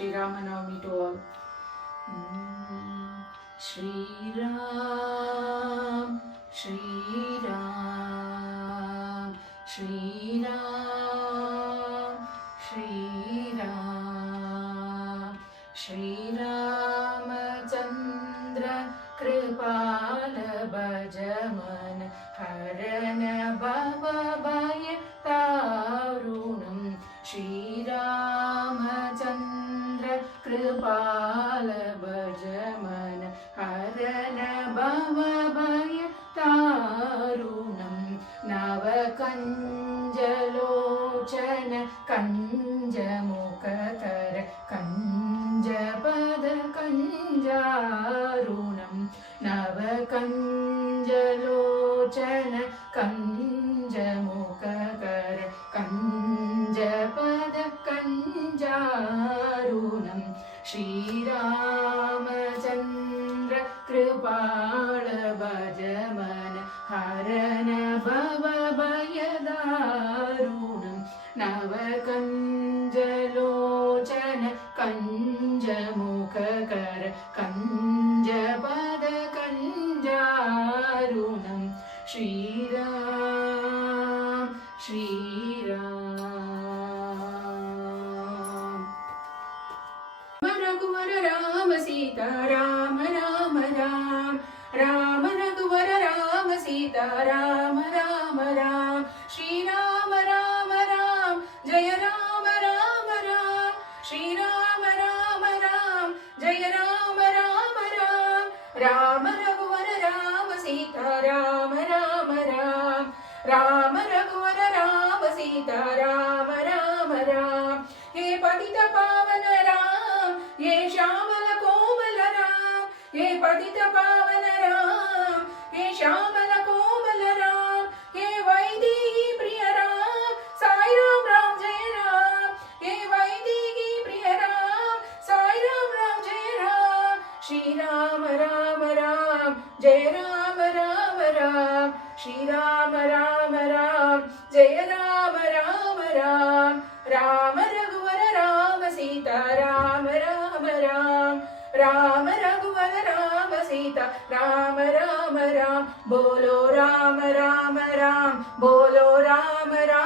Shri Ramanavami to all. Shri Ram, Shri Ram, Shri Ram, Shri Ram, Shri Ramachandra Kripala Bhajaman Haran Bhava Bhaya Tarunam. Shri Ramachandra Kripala Bhajaman Haran Bhava Bhaya Tarunam. Navakanjalochana Kanjamukakara Kanjapada Kanjarunam. Navakanjalochana Kanjamukakara Kanjapada Kanjarunam. Shri Ramachandra Kripala Bhajaman Haran Bhava Bhaya Darunam. Navakanjalochana Kanjamukakara Kanjapada Kanjarunam. Shri Ram, Shri Ram. Raghuvara Rama Sita Rama Rama Ram, Rama Raghuvara Rama Sita Rama Rama Ram. Shri Rama Rama Ram, Jaya Rama Rama Ram. Shri Rama Rama Ram, Jaya Rama Rama Ram. Rama Raghuvara Rama Sita Rama Rama Ram, Rama Raghuvara Rama Sita Rama Rama Ram. He Patita Pavana Ram, Ye Shamala Komala Ram, Ye Patita Pavana Ram, Ye Shamala Komala Ram, Ye Vaidehi Priya Ram, Sai Ram Ram Jai Ram, Ye Vaidehi Priya Ram, Sai Ram Ram Jai Ram. Shri Ram Ram Ram, Jai Ram Ram Ram, Shri Ram Ram Ram, Jai Ram Ram Ram. Rama Raghuvara Rama Sita Rama Rama Ram, Rama Raghuvara Rama Sita Rama Rama Ram. Bolo Rama Rama Ram, Bolo Rama Rama